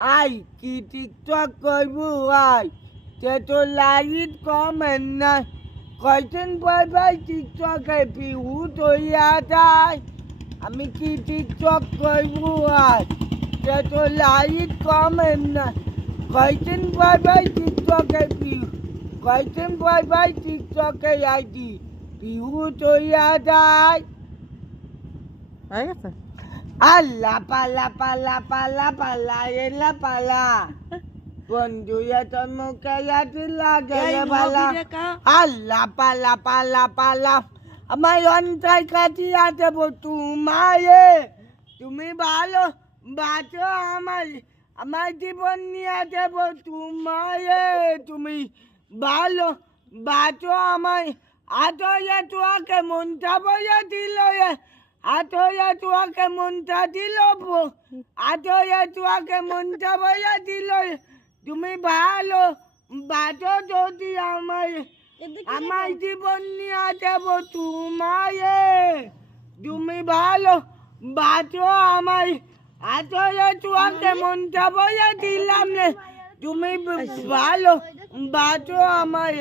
Ai, কি TikTok করবো I তে তো লাইট কমেন না কয়দিন পর টিকটকে পিহু তৈয়া যায় আমি কি টিকটক করবো আই তে তো লাইট কমেন না কয়দিন পর টিকটকে পিহু কয়দিন পর টিকটকে আইডি পিহু তৈয়া যায় হয়ে গেছে আল্লাহ পালা পালা পালা পালা এলা পালা বন্ধু তোর মুখে লাগে পালা আল্লাহ পালা পালা পালা আমার অন্যায় কাটিয়া দেব তোমারে তুমি ভালো বাঁচো আমার জীবন নিয়ে দেব তোমারে তুমি ভালো বাঁচো আমায় আতরে তোকে মনটা বইয়া দিল আতরে তোকে মনটা দিল আতরে তোকে মনটা বইয়া দিল তুমি ভালো বাঁচো যদি আমার জীবন নিয়ে দেব তোমারে তুমি ভালো বাঁচো আমায় আতরে তোকে মনটা বইয়া দিলাম তুমি ভালো বাঁচো আমায়